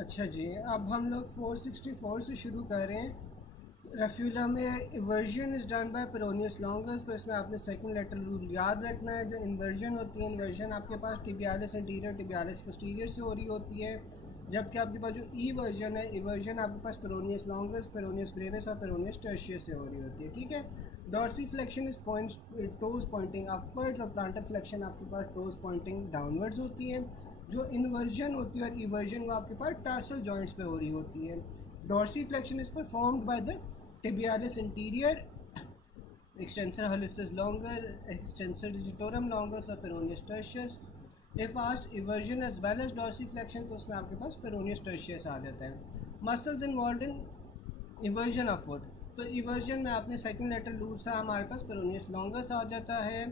अच्छा जी, अब हम लोग 464 से शुरू कर रहे हैं। रफ्यूला में eversion is done by peroneus longus, तो इसमें आपने सेकंड लेटर रूल याद रखना है। जो इन्वर्जन होती है, इन्वर्जन आपके पास टिबियालिस एंटीरियर टिबियालिस पोस्टीरियर से हो रही होती है, जबकि आपके पास जो ई वर्जन है, इवर्जन आपके पास पेरोनियस लॉन्गस, पेरोनियस ब्रेविस और पेरोनियस टर्शियस से हो रही होती है। ठीक है, dorsiflexion is points toes pointing upwards और प्लांटर फ्लेक्शन आपके पास टोज पॉइंटिंग डाउनवर्ड्स होती है। जो इन्वर्जन होती है और इवर्जन वो आपके पास टार्सल जॉइंट्स पे हो रही होती है। Dorsiflexion is performed by the tibialis interior, extensor hallucis longer, extensor digitorum longus और peroneus tertius। if asked eversion as well as dorsiflexion, तो उसमें आपके पास peroneus tertius आ जाता है। muscles involved in eversion of foot, तो eversion में आपने second letter loose से हमारे पास peroneus longus आ जाता है।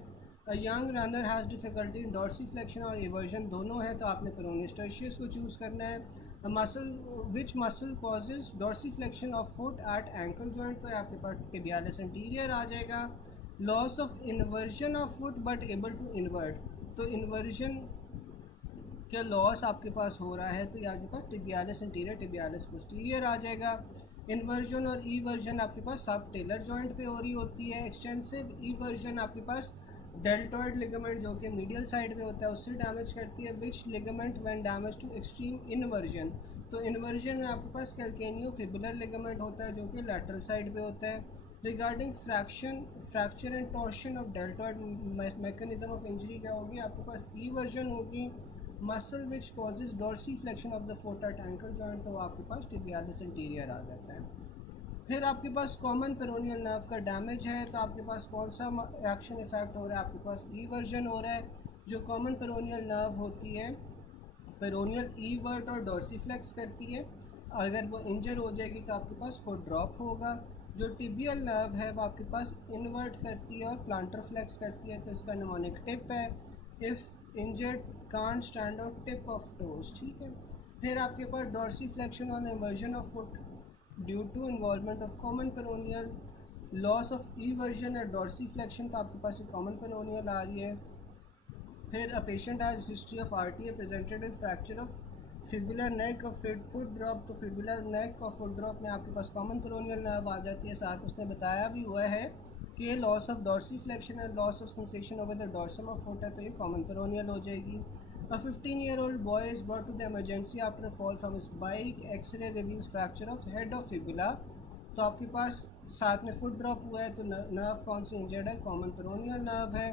A young runner has difficulty in dorsiflexion और eversion दोनों है, तो आपने peroneus tertius को चूज़ करना है। A muscle, which muscle causes dorsiflexion of foot at ankle joint, तो आपके पास tibialis anterior आ जाएगा। Loss of inversion of foot but able to invert, तो inversion का लॉस आपके पास हो रहा है, तो ये आपके पास टिबियालिस इंटीरियर टिबियालिस पोस्टीरियर आ जाएगा। इन्वर्जन और ई वर्जन आपके पास सब टेलर जॉइंट पे हो रही होती है। एक्सटेंसिव ई वर्जन आपके पास डेल्टॉइड लिगामेंट जो कि मीडियल साइड पे होता है उससे डैमेज करती है। Which ligament when damage to extreme inversion, तो इन्वर्जन में आपके पास कैल्केनियो फिबुलर लिगामेंट होता है जो कि लैटरल साइड पे होता है। Regarding fracture and torsion of deltoid mechanism of injury क्या होगी, आपके पास ई वर्जन होगी। Muscle which causes dorsiflexion of the foot at ankle joint, तो आपके पास टिबियालिस इंटीरियर आ जाता है। फिर आपके पास कॉमन पेरोनियल नर्व का डैमेज है, तो आपके पास कौन सा एक्शन इफेक्ट हो रहा है, आपके पास ई वर्जन हो रहा है। जो कॉमन पेरोनियल नर्व होती है पेरोनियल ईवर्ट और डोर्सीफ्लेक्स करती है, अगर वो इंजर हो जाएगी तो आपके पास फुट ड्रॉप होगा। जो टिबियल नर्व है वो आपके पास इन्वर्ट करती है और प्लांटर फ्लेक्स करती है, तो इसका निमोनिक टिप है। If injured can't stand on tip of toes. ठीक है, फिर आपके पास डोर्सीफ्लेक्शन और inversion of foot due to involvement of common peroneal, loss of eversion और डोर्सीफ्लेक्शन, तो आपके पास कॉमन पेरोनियल आ रही है। फिर a patient has history of RTA presented with fracture of fibular neck और फुट ड्रॉप, तो फिबुलर नेक और फुट ड्रॉप में आपके पास कॉमन पेरोनियल नर्व आ जाती है। साथ उसने बताया भी हुआ है कि loss of dorsiflexion and loss of sensation over the dorsum of foot है, तो ये कॉमन पेरोनियल हो जाएगी। A 15-year-old boy is brought to the emergency after a fall from his bike. X-ray reveals fracture of head of fibula, तो आपके पास साथ में foot drop हुआ है, तो नर्व कौन से इंजर्ड है, कॉमन पेरोनियल नर्व है।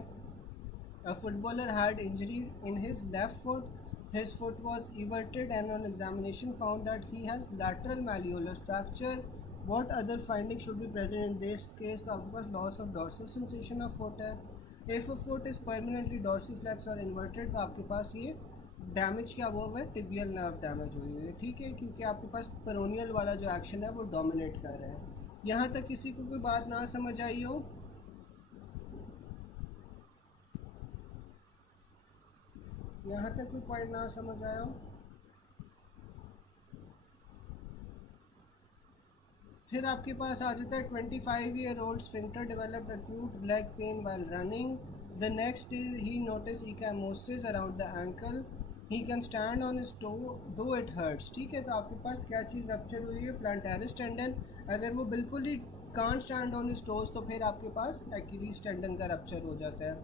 A footballer had injury in his left foot. His foot was everted and on examination found that he has lateral malleolus fracture. What other findings should be present in this case, तो आपके पास loss of dorsal sensation of foot है। If a foot is permanently dorsiflex और inverted, तो आपके पास ये damage क्या हुआ है, टिबियल नर्व डैमेज हुई हुई है। ठीक है, क्योंकि आपके पास पेरोनियल वाला जो एक्शन है वो डोमिनेट कर रहा है। यहाँ तक किसी को कोई बात ना समझ आई हो? यहाँ तक कोई पॉइंट ना समझ आया हो? फिर आपके पास आ जाता है 25-year-old sphincter developed acute leg pain while running. The next day he noticed ecchymosis around the ankle. He can stand on his toe though it hurts. ठीक है, तो आपके पास क्या चीज़ रप्चर हुई है, प्लांटारिस टेंडन। अगर वो बिल्कुल he can't stand on his toes, तो फिर आपके पास एक्यूलीज टेंडन का रप्चर हो जाता है।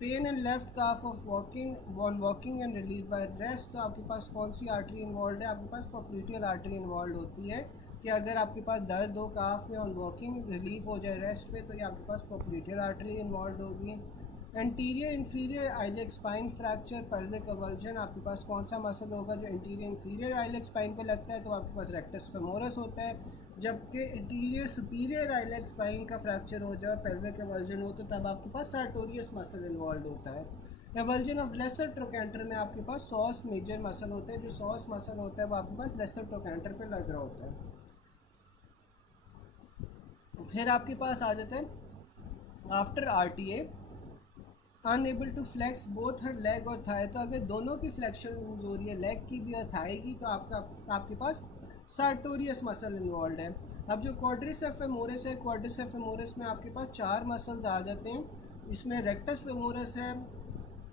Pain in left calf of walking on walking and relieve by rest, तो आपके पास कौन सी आर्टरी इन्वॉल्व है, आपके पास पोप्लिटियल आर्टरी इन्वॉल्व होती है कि अगर आपके पास दर्द हो काफ में ऑन वॉकिंग रिलीफ हो जाए रेस्ट पे, तो ये आपके पास पोप्लिटियल आर्टरी इन्वॉल्व होगी। Anterior inferior iliac spine fracture pelvic avulsion, आपके पास कौन सा मसल होगा जो इंटीरियर इंफीरियर आइलेक स्पाइन पे लगता है, तो आपके पास रेक्टस फेमोरस होता है। जबकि इंटीरियर सुपीरियर आइलेक स्पाइन का फ्रैक्चर हो जाए पेल्विक अवल्जन हो, तो तब आपके पास सार्टोरियस मसल इन्वॉल्व होता है। एवल्जन ऑफ लेसर ट्रोकेंटर में आपके पास सॉस मेजर मसल होता है, जो सॉस मसल होता है वो आपके पास लेसर ट्रोकेंटर पे लग रहा होता है। फिर आपके पास आ जाता है after RTA unable to flex both her leg और थाई, तो अगर दोनों की फ्लेक्शन लूज हो रही है, लेग की भी और थाई की, तो आपके पास सार्टोरियस मसल इन्वॉल्व है। अब जो क्वाड्रिसेप्स फेमोरस है, क्वाड्रिसेप्स फेमोरस में आपके पास चार मसल्स आ जाते हैं। इसमें रेक्टस फेमोरस है,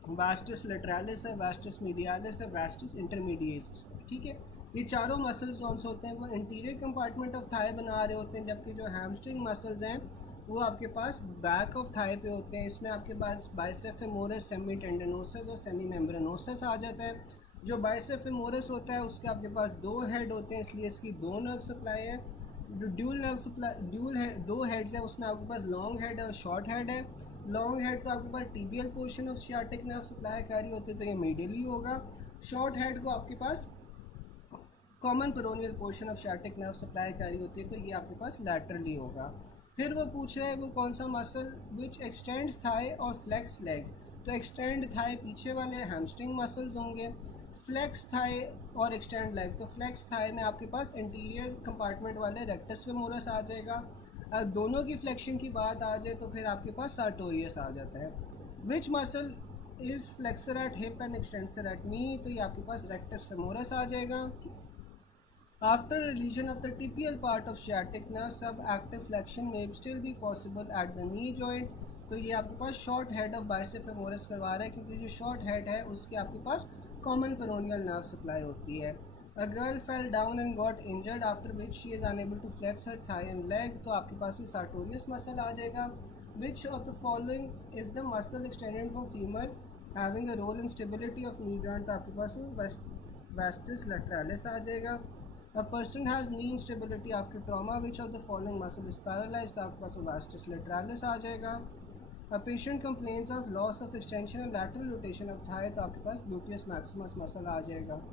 वास्टस लेटरालिस है, वास्टस मीडियालिस है, वास्टस इंटरमीडिएट्स। ठीक है, ये चारों मसल्स कौन से होते हैं, वो इंटीरियर कंपार्टमेंट ऑफ थाई बना रहे होते हैं, जबकि जो हैमस्ट्रिंग मसल्स हैं वो आपके पास बैक ऑफ थाई पे होते हैं। इसमें आपके पास बाइसेप्स फेमोरस, सेमी टेंडनोसस और सेमी मेम्ब्रेनोसस आ जाता है। जो बाइसेप्स फेमोरस होता है उसके आपके पास दो हेड होते हैं, इसलिए इसकी दो नर्व सप्लाई है। जो ड्यूल नर्व सप्लाई, ड्यूल है, दो हेड्स हैं, उसमें आपके पास लॉन्ग हेड है और शॉर्ट हेड है। लॉन्ग हेड तो आपके पास tibial portion of sciatic nerve supply कर रही होती है, तो ये मीडियली होगा। शॉर्ट हेड को आपके पास common peroneal portion of sciatic nerve supply कर रही होती है, तो ये आपके पास लैटरली होगा। फिर वो पूछ रहे हैं वो कौन सा मसल विच एक्सटेंड्स थाई और फ्लेक्स लेग। तो एक्सटेंड थाई पीछे वाले हैमस्ट्रिंग मसल्स होंगे, फ्लेक्स थाई और एक्सटेंड लेग, तो फ्लेक्स थाई में आपके पास इंटीरियर कंपार्टमेंट वाले रेक्टस फेमोरस आ जाएगा। दोनों की फ्लेक्शन की बात आ जाए तो फिर आपके पास सार्टोरियस आ जाता है। Which muscle is flexor at hip and extensor at knee, तो ये आपके पास रेक्टस फेमोरस आ जाएगा। After lesion of the tibial part of sciatic nerve, sub-active flexion may still be possible at the knee joint। तो ये आपके पास short head of biceps femoris करवा रहा है, क्योंकि जो शॉर्ट हेड है उसके आपके पास कॉमन पेरोनियल नर्व सप्लाई होती है। A girl fell down and got injured after which she is unable to flex her thigh and leg, तो आपके पास ये sartorius muscle आ जाएगा। Which of the following is the muscle extended from femur having a role in stability of knee joint, तो आपके पास vastus lateralis आ जाएगा। A person has knee instability after trauma, which of the following muscle is paralyzed, तो आपके पास vastus lateralis आ जाएगा। A patient complains of loss of extension and lateral rotation of thigh, तो आपके पास gluteus maximus muscle आ जाएगा।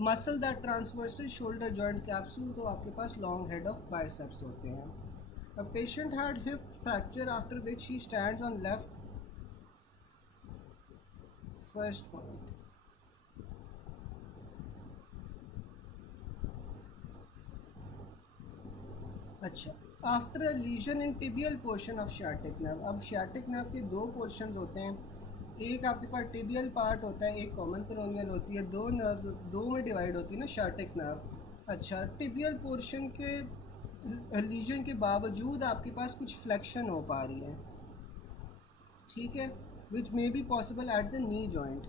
Muscle that transverses shoulder joint capsule, तो आपके पास लॉन्ग हेड ऑफ बाइसेप्स होते हैं। A patient had hip fracture after which he stands on left. First point, अच्छा, after a lesion in tibial portion of sciatic nerve. अब sciatic nerve के दो portions होते हैं, एक आपके पास टिबियल पार्ट होता है, एक कॉमन पेरोनियल होती है, दो नर्व्स दो में डिवाइड होती है ना सियाटिक नर्व। अच्छा, टिबियल पोर्शन के लीजन के बावजूद आपके पास कुछ फ्लेक्शन हो पा रही है, ठीक है, which may be possible at the knee joint.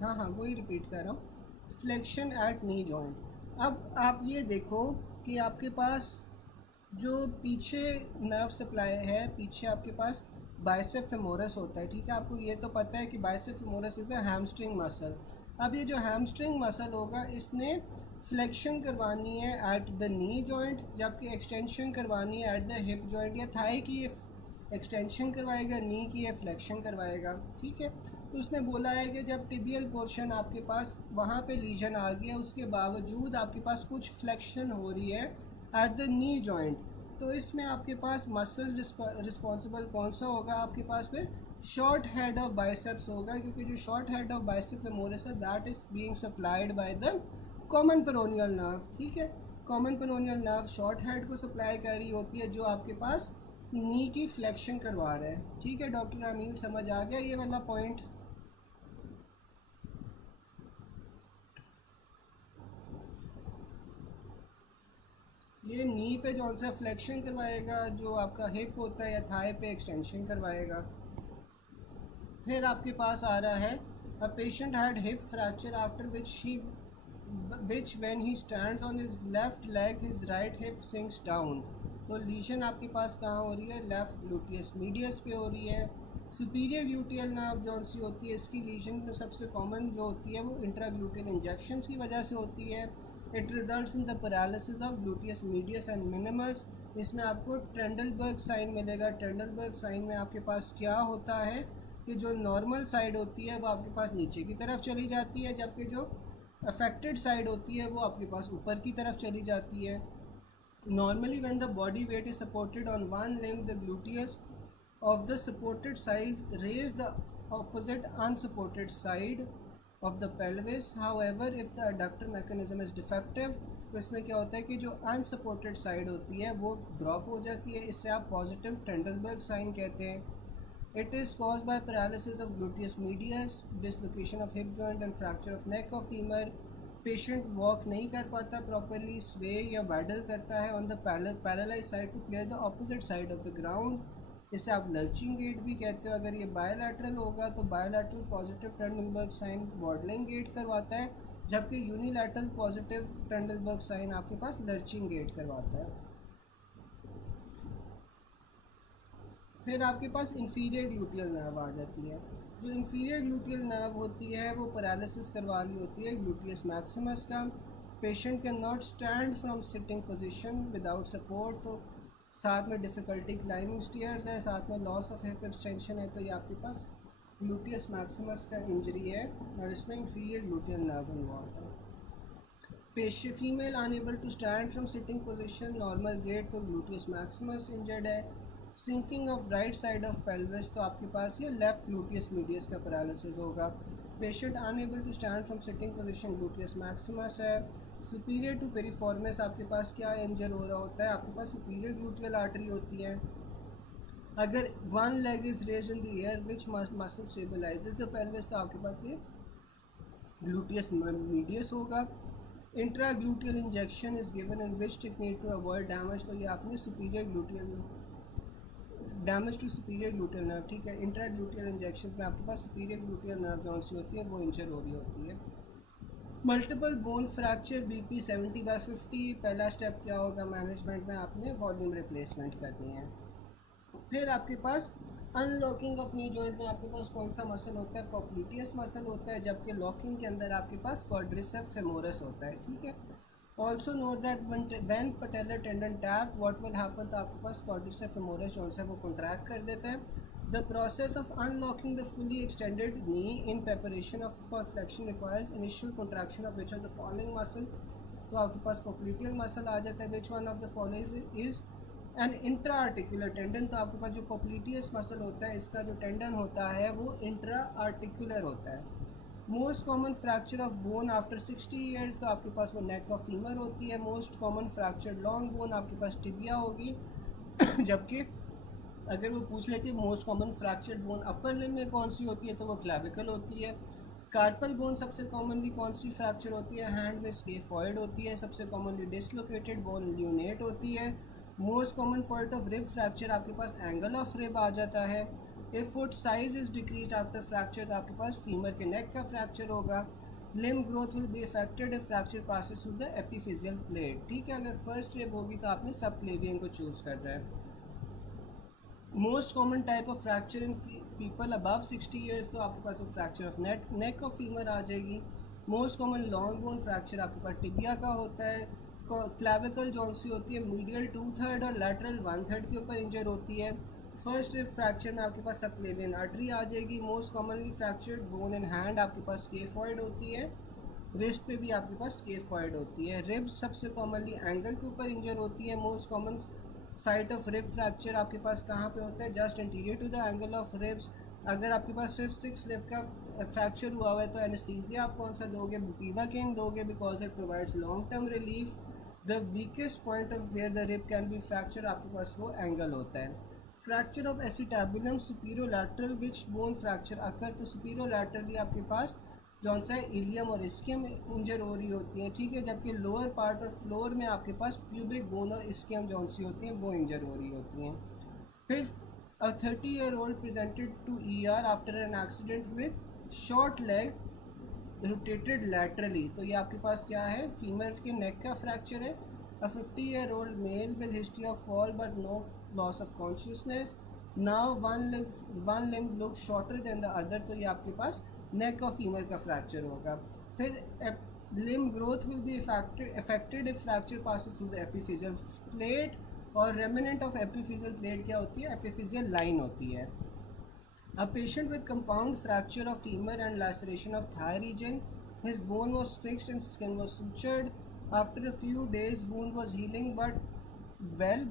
हाँ वही रिपीट कर रहा हूँ, फ्लेक्शन एट नी जॉइंट। अब आप ये देखो कि आपके पास जो पीछे नर्व सप्लाई है, पीछे आपके पास बाइसेप फेमोरस होता है, ठीक है, आपको ये तो पता है कि bicep femoris is a hamstring muscle. अब ये जो हैमस्ट्रिंग मसल होगा इसने फ्लेक्शन करवानी है एट द नी जॉइंट, जबकि एक्सटेंशन करवानी है एट द हिप जॉइंट। या थाई की ये एक्सटेंशन करवाएगा, नी की ये फ्लेक्शन करवाएगा, ठीक है। तो उसने बोला है कि जब टिबियल पोर्शन आपके पास वहाँ पे लीजन आ गया, उसके बावजूद आपके पास कुछ फ्लेक्शन हो रही है एट द नी जॉइंट, तो इसमें आपके पास मसल रिस्पॉन्सिबल कौन सा होगा, आपके पास फिर शॉर्ट हेड ऑफ बाइसेप्स होगा, क्योंकि जो short head of bicep femoris है that is being supplied by the common peroneal nerve, ठीक है। Common peroneal nerve short head को सप्लाई कर रही होती है, जो आपके पास नी की फ्लेक्शन करवा रहा है, ठीक है। डॉक्टर अमील समझ आ गया ये वाला पॉइंट। ये नी पे जो सा फ्लेक्शन करवाएगा, जो आपका हिप होता है या थाई पे एक्सटेंशन करवाएगा। फिर आपके पास आ रहा है a patient had hip fracture after which when he stands on his left leg his right hip sinks down. तो लीजन आपके पास कहाँ हो रही है, लेफ्ट ग्लूटियस मीडियस पे हो रही है। सुपीरियर ग्लूटियल नर्व जो सी होती है, इसकी लीजन में सबसे कॉमन जो होती है वो इंट्राग्लूटियल इंजेक्शंस की वजह से होती है। It results in the paralysis of gluteus medius and minimus. इसमें आपको ट्रेंडलबर्ग साइन मिलेगा। ट्रेंडलबर्ग साइन में आपके पास क्या होता है कि जो नॉर्मल साइड होती है वो आपके पास नीचे की तरफ चली जाती है, जबकि जो अफेक्टेड साइड होती है वो आपके पास ऊपर की तरफ चली जाती है। Normally when the body weight is supported on one limb, the gluteus of the supported side raise the opposite unsupported side of the pelvis. However, if the adductor mechanism is defective, तो इसमें क्या होता है कि जो unsupported side होती है वो ड्रॉप हो जाती है। इससे आप पॉजिटिव ट्रेंडलबर्ग साइन कहते हैं। It is caused by paralysis of gluteus medius, dislocation of hip joint and fracture of neck of femur. Patient walk नहीं कर पाता प्रॉपरली, स्वे या वैडल करता है on the paralyse side to clear the opposite side of the ground. इसे आप लर्चिंग gate भी कहते हो। अगर ये बायोलैटरल होगा तो बायोलैटरल पॉजिटिव ट्रेंडलबर्ग साइन वॉडलिंग गेट करवाता है, जबकि यूनिलैटरल पॉजिटिव ट्रेंडलबर्ग साइन आपके पास लर्चिंग गेट करवाता है। फिर आपके पास इंफीरियर ग्लूटियल नर्व आ जाती है। जो इंफीरियर ग्लूटियल नर्व होती है वो पैरालिसिस करवा रही होती है ग्लूटियस मैक्सिमस का। Patient can not stand from sitting position without support, तो साथ में डिफ़िकल्टी क्लाइंबिंग स्टेयर्स है, साथ में लॉस ऑफ हिप एक्सटेंशन है, तो ये आपके पास ग्लूटियस मैक्सिमस का इंजरी है और इसमें इंफीरियर ग्लूटियल नर्व इन्वॉल्व है। Patient female unable to stand from sitting position, normal gait, तो ग्लूटियस मैक्सिमस इंजर्ड है। Sinking of right side of pelvis, तो आपके पास ये लेफ्ट ग्लूटियस मीडियस का पैरालिसिस होगा। Patient unable to stand from sitting position, gluteus maximus है। Superior to piriformis आपके पास क्या इंजर हो रहा होता है, आपके पास सुपीरियर ग्लूटियल आर्टरी होती है। अगर one leg is raised in the air which muscle stabilises the pelvis, तो आपके पास ये ग्लूटियस मीडियस होगा। Intra gluteal injection is given in which technique to avoid damage, तो ये आपने superior gluteal damage to superior gluteal nerve, ठीक है। इंट्रा ग्लूटियल इंजेक्शन में आपके पास सुपीरियर ग्लूटियल नर्व जौन सी होती है वो इंजर हो रही होती है। मल्टीपल बोन फ्रैक्चर BP 70/50, पहला स्टेप क्या होगा मैनेजमेंट में, आपने वॉल्यूम रिप्लेसमेंट करनी है। फिर आपके पास अनलॉकिंग ऑफ नी जॉइंट में आपके पास कौन सा मसल होता है, पॉप्लिटियस मसल होता है, जबकि लॉकिंग के अंदर आपके पास क्वाड्रिसेप्स फेमोरस होता है, ठीक है। Also note that when patellar tendon tap what will happen, तो आपके पास क्वाड्रिसेप्स फेमोरस जो है वो कॉन्ट्रैक्ट कर देता है। The process of unlocking the fully extended knee in preparation of for flexion requires initial contraction of which of the following muscle, तो आपके पास पॉप्लिटियल मसल आ जाता है। Which one of the following is an intra articular tendon, तो आपके पास जो popliteus muscle होता है इसका जो टेंडन होता है वो इंट्रा आर्टिकुलर होता है। Most common fracture of bone after 60 years, तो आपके पास वो नेक ऑफ फीमर होती है। Most common fracture long bone आपके पास टिबिया होगी जबकि अगर वो पूछ ले कि most common fracture bone upper limb में कौन सी होती है तो वो क्लैविकल होती है। कार्पल बोन सबसे कॉमनली कौन सी फ्रैक्चर होती है, हैंड में स्केफॉइड होती है। सबसे कॉमनली डिसलोकेटेड बोन ल्यूनेट होती है। Most common point of rib fracture आपके पास एंगल ऑफ रिब आ जाता है। If foot size is decrease after fracture, तो आपके पास फीमर के नेक का फ्रैक्चर होगा। Limb growth will be affected if fracture passes through the epiphyseal plate, ठीक है। अगर फर्स्ट रिब होगी तो आपने सब क्लेवियन को चूज करना है। Most common type of fracture in people above 60 years, तो आपके पास fracture of neck of femur आ जाएगी। Most common long bone fracture आपके पास टिबिया का होता है। क्लैविकल जौन सी होती है मीडियल 2/3 और लैटरल 1/3 के ऊपर इंजर होती है। फर्स्ट फ्रैक्चर में आपके पास सबक्लेवियन आर्टरी आ जाएगी। Most commonly fractured bone in hand आपके पास स्केफॉइड होती है। रिस्ट पे भी आपके पास स्केफॉइड होती है। रिब्स सबसे कॉमनली एंगल के ऊपर इंजर होती है। Most common site of rib fracture आपके पास कहाँ पे होता है, just interior to the angle of ribs. अगर आपके पास 5th-6th रिब का फ्रैक्चर हुआ हुआ है तो एनेस्थीसिया आप कौन सा दोगे, बुपीवाकेन दोगे, because it provides long term relief. The weakest point of where the rib can be fracture आपके पास वो एंगल होता है। Fracture of acetabulum superolateral which bone fracture occur, तो सुपीरियोलैटरली आपके पास जौन सा इलियम और इस्कियम इंजर हो रही होती हैं, ठीक है। जबकि लोअर पार्ट और फ्लोर में आपके पास प्यूबिक बोन और इस्कियम जौन सी होती हैं वो इंजर हो रही होती हैं। फिर अ 30-year-old presented to ER after an accident with short leg rotated laterally, तो ये आपके पास क्या है, फीमर के नेक का फ्रैक्चर है। अ 50-year-old male with history of fall but no loss of consciousness, now one limb looks shorter than the other, तो ये आपके पास नेक ऑफ फीमर का फ्रैक्चर होगा। फिर limb growth will be affected if fracture passes through the epiphyseal plate, और remnant of epiphyseal plate क्या होती है, एपिफिजियल लाइन होती है। A patient with compound fracture of femur and laceration of thigh region, his bone was fixed and skin was sutured. After a few days wound was healing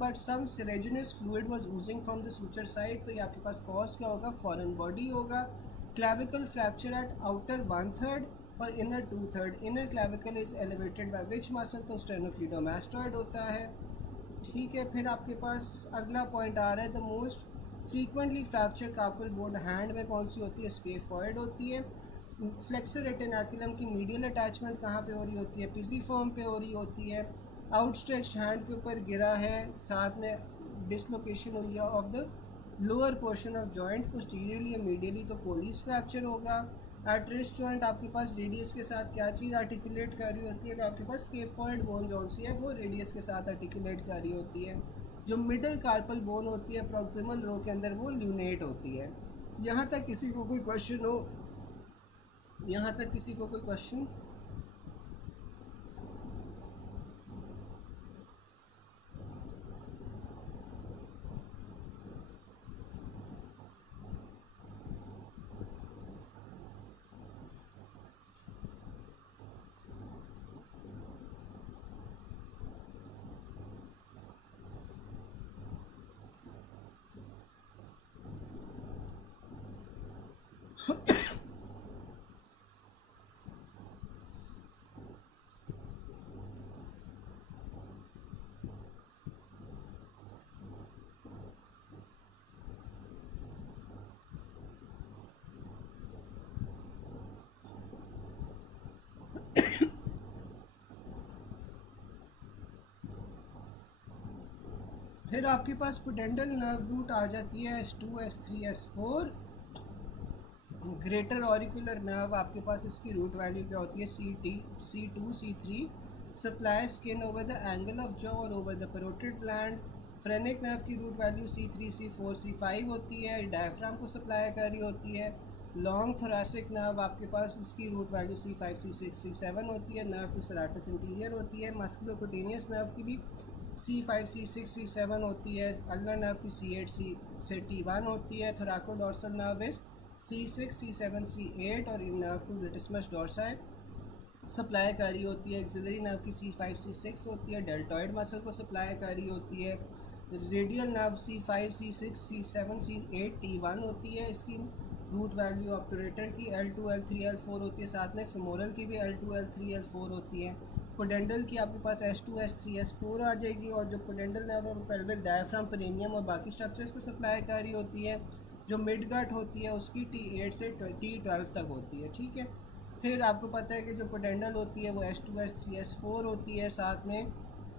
but some serraginous fluid was oozing from the suture side, तो ये आपके पास cause क्या होगा, foreign body होगा। Clavicle fracture eight outer 1/3 और inner 2/3। Inner clavicle is elevated by which muscle, तो स्टेनोक्लीडोमास्टॉइड होता है, ठीक है। फिर आपके पास अगला पॉइंट आ रहा है, the most frequently fracture carpal bone hand में कौन सी होती है, स्केफॉइड होती है। फ्लेक्सर रेटिनाकुलम की मीडियल अटैचमेंट कहाँ पे हो रही होती है, पिसिफॉर्म पे हो रही होती है। आउटस्ट्रेच्ड हैंड के ऊपर गिरा है, साथ में डिसलोकेशन हुई है of the lower portion of joint posteriorly या मीडियली तो कोलिस फ्रैक्चर होगा। एट रिस्ट जॉइंट आपके पास रेडियस के साथ क्या चीज़ आर्टिकुलेट कर रही होती है, तो आपके पास स्केपॉइड बोन जो सी है वो रेडियस के साथ आर्टिकुलेट कर रही होती है। जो मिडल कार्पल बोन होती है प्रॉक्सिमल रो के अंदर वो ल्यूनेट होती है। यहाँ तक किसी को कोई क्वेश्चन हो, यहाँ तक किसी को कोई क्वेश्चन? फिर आपके पास पुडेंडल नर्व रूट आ जाती है S2 S3 S4। Greater auricular nerve आपके पास इसकी रूट वैल्यू क्या होती है C2 C3 supply skin over the angle of jaw और over the parotid gland. Phrenic nerve की root value C3 C4 C5 होती है, डायफ्राम को सप्लाई कर रही होती है। लॉन्ग थोरेसिक नर्व आपके पास इसकी root value C5 C6 C7 होती है, नर्व टू सेराटस इंटीरियर होती है। मस्कुलोकुटेनियस नर्व की भी C5 C6 C7 होती है। अल्नर नर्व की C8 से T1 होती है। थोरैकोडोर्सल नर्व इस C6 C7 C8 और इन nerve to latissimus dorsi supply कर रही होती है। एक्सिलरी नर्व की C5 C6 होती है, डेल्टॉइड मसल को सप्लाई कर रही होती है। Radial nerve C5 C6 C7 C8 T1 होती है, इसकी रूट वैल्यू ऑब्टूरेटर की L2 L3 L4 होती है, साथ में फेमोरल की भी L2 L3 L4 होती है। पोडेंडल की आपके पास S2 S3 S4 आ जाएगी और जो पोडेंडल नर्व है वो पेल्विक डायफ्राम पेरिनियम और बाकी स्ट्रक्चर्स को सप्लाई कर रही होती है। जो मिड गट होती है उसकी T8 से T12 तक होती है, ठीक है। फिर आपको पता है कि जो पोडेंडल होती है वो S2 S3 S4 होती है, साथ में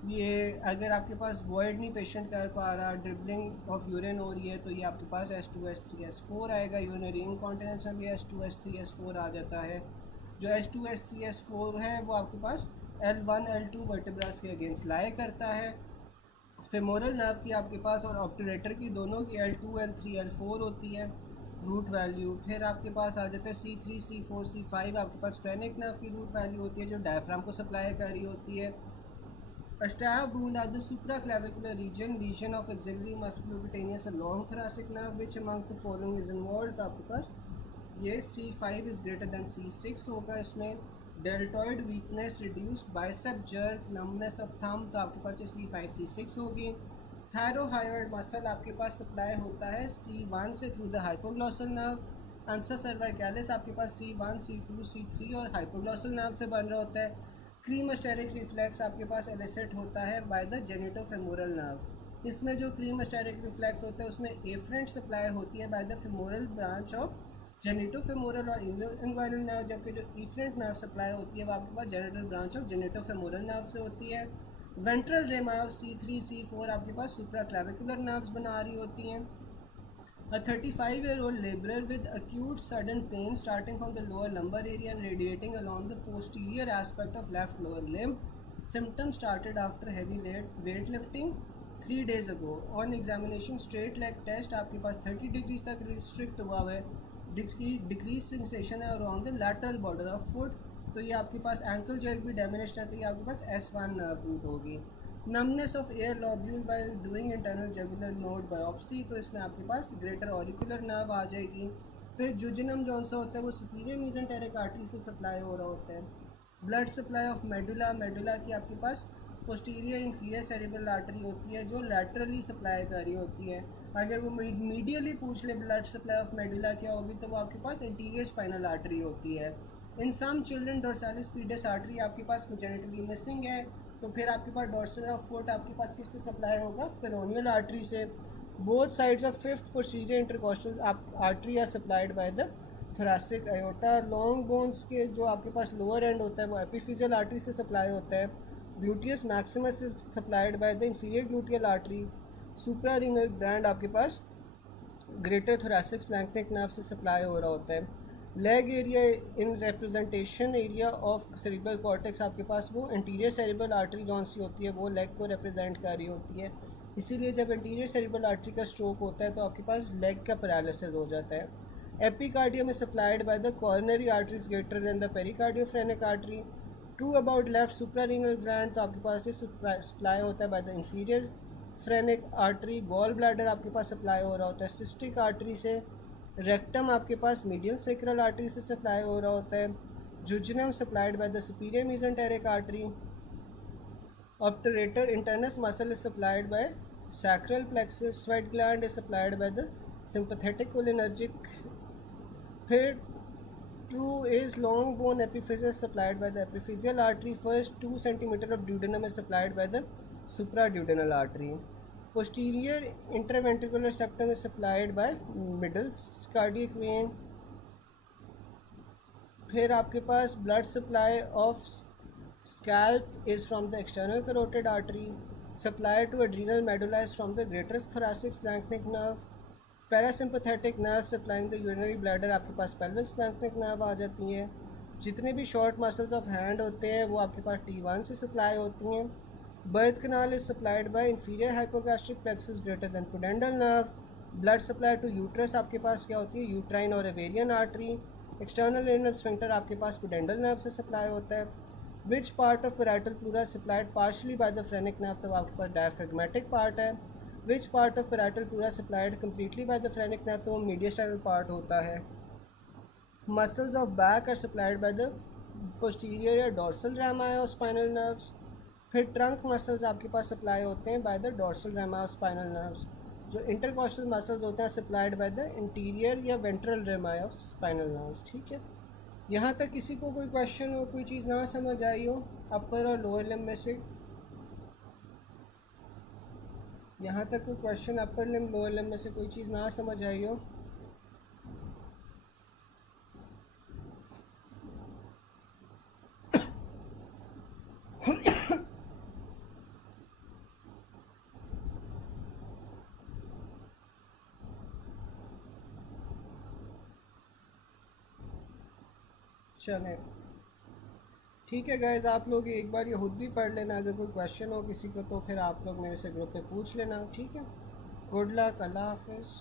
ये अगर आपके पास वॉइड नहीं पेशेंट कर पा रहा, ड्रिबलिंग ऑफ यूरिन हो रही है, तो ये आपके पास S2 S3 S4 आएगा। यूरिनरी इनकॉन्टिनेंस में भी S2 S3 S4 आ जाता है। जो S2 S3 S4 है वो आपके पास L1 L2 वर्टिब्रास के अगेंस्ट लाई करता है। फेमोरल नर्व की आपके पास और ऑब्टूरेटर की दोनों की L2 L3 L4 होती है रूट वैल्यू। फिर आपके पास आ जाता है C3 C4 C5 आपके पास फ्रेनिक नर्व की रूट वैल्यू होती है जो डायफ्राम को सप्लाई कर रही होती है। Stab wound at the supraclavicular region of axillary musculocutaneous and long thoracic nerve, which among the following is involved? तो आपके पास ये C5 is greater than C6 होगा। इसमें deltoid weakness, reduced bicep jerk, numbness of thumb, तो आपके पास ये C5 C6 होगी। थायरोहायोइड मसल आपके पास सप्लाई होता है C1 से थ्रू द हाइपोग्लॉसल नर्व। अंसा सर्वाइकैलिस आपके पास C1 C2 C3 और हाइपोग्लॉसल नर्व से बन रहा होता है। क्रीमस्टेरिक रिफ्लेक्स आपके पास एलिसिट होता है बाय द जेनिटोफेमोरल नर्व। इसमें जो क्रीमस्टेरिक रिफ्लेक्स होता है उसमें एफरेंट सप्लाई होती है by the femoral branch of genitofemoral और इंग्वाइनल नर्व, जबकि जो इफरेंट नर्व सप्लाई होती है वो आपके पास जेनिटल ब्रांच ऑफ जेनिटोफेमोरल नर्व से होती है। Ventral RAM of C3 C4 आपके पास सुप्राक्लेविकुलर नर्व्स बना रही होती हैं। A 35-year-old laborer with acute sudden pain starting from the lower lumbar area and radiating along the posterior aspect of left lower limb. Symptoms started after heavy weightlifting 3 days ago. On examination straight leg test आपके पास 30 degrees तक restrict हुआ है। Decrease sensation है around the lateral border of foot, तो ये आपके पास ankle joint भी डैमेज है, तो ये आपके पास S1 नर्व रूट होगी। Numbness of ear lobule while doing internal jugular node biopsy, तो इसमें आपके पास ग्रेटर ऑरिकुलर नर्व आ जाएगी। फिर जुजिनम जौन सा होता है वो सुपीरियर मीजेंटेरिक आर्टरी से सप्लाई हो रहा होता है। ब्लड सप्लाई ऑफ मेडुला की आपके पास पोस्टीरियर इंफीरियर सेरेब्रल आर्टरी होती है जो लैटरली सप्लाई कर रही होती है। अगर वो मीडियली पूछ ले ब्लड सप्लाई ऑफ मेडुला क्या होगी, तो वो आपके पास इंटीरियर स्पाइनल आर्टरी होती है। इन सम चिल्ड्रन डोर्सालिस पीडस आर्टरी आपके पास कोजेनिटली मिसिंग है, तो फिर आपके पास डोर्सल ऑफ फुट आपके पास किससे सप्लाई होगा? पेरोनियल आर्टरी से। Both sides of fifth posterior intercostal artery are supplied by the thoracic aorta. Long bones के जो आपके पास लोअर एंड होता है वो एपिफिजियल आर्टरी से सप्लाई होता है। Gluteus Maximus is supplied by the inferior gluteal artery. Suprarenal gland आपके पास ग्रेटर थोरेसिक स्प्लैंक्निक नर्व से सप्लाई हो रहा होता है। Leg area in representation area of cerebral cortex, आपके पास वो इंटीरियर सेरिब्रल आर्टरी जौन सी होती है वो लेग को रिप्रेजेंट कर रही होती है। इसीलिए जब इंटीरियर सेरिब्रल आर्टरी का स्ट्रोक होता है तो आपके पास लेग का पैरालिसिस हो जाता है। Epicardium is supplied by the coronary arteries greater than the pericardiophrenic artery. True about left suprarenal gland, तो आपके पास ये सप्लाई होता है by the inferior phrenic artery. Gall bladder आपके पास सप्लाई हो रहा होता है सिस्टिक आर्टरी से। रेक्टम आपके पास मीडियल सेक्रल आर्टरी से सप्लाई हो रहा होता है। Jejunum supplied by the superior mesenteric artery. Obturator internus muscle is supplied by sacral plexus। Sweat gland is supplied by the sympathetic cholinergic. फिर true is long bone epiphysis supplied by the epiphyseal artery. First 2 cm of duodenum is supplied by the supraduodenal artery. posterior interventricular septum is supplied by middle cardiac vein। फिर आपके पास blood supply of scalp is from the external carotid artery। supply to adrenal medulla is from the greater thoracic splanchnic nerve। parasympathetic nerve supplying the urinary bladder, आपके पास pelvic splanchnic nerve आ जाती हैं। जितने भी short muscles of hand होते हैं वो आपके पास T1 से supply होती हैं। Birth canal is supplied by inferior hypogastric plexus greater than pudendal nerve। blood supply to uterus आपके पास क्या होती है, uterine और ovarian artery। external anal sphincter आपके पास pudendal nerve से supply होता है। which part of parietal pleura is supplied partially by the phrenic nerve, तो आपके पास diaphragmatic part है। which part of parietal pleura is supplied completely by the phrenic nerve, तो वो mediastinal part होता है। muscles of back are supplied by the posterior या dorsal rami of spinal nerves। फिर trunk muscles आपके पास supply होते हैं by the dorsal rami of spinal nerves. जो इंटरकॉस्टल मसल्स होते हैं सप्लाइड बाय द इंटीरियर या ventral rami of spinal nerves. ठीक है, यहाँ तक किसी को कोई क्वेश्चन हो, कोई चीज़ ना समझ आई हो अपर और लोअर लिम्ब में से? यहाँ तक कोई question upper limb lower limb में से कोई चीज़ ना समझ आई हो? चलें, ठीक है गाइज़, आप लोग एक बार ये खुद भी पढ़ लेना। अगर कोई क्वेश्चन हो किसी को तो फिर आप लोग मेरे से ग्रुप पे पूछ लेना। ठीक है, गुड लक, अल्लाह हाफिज़।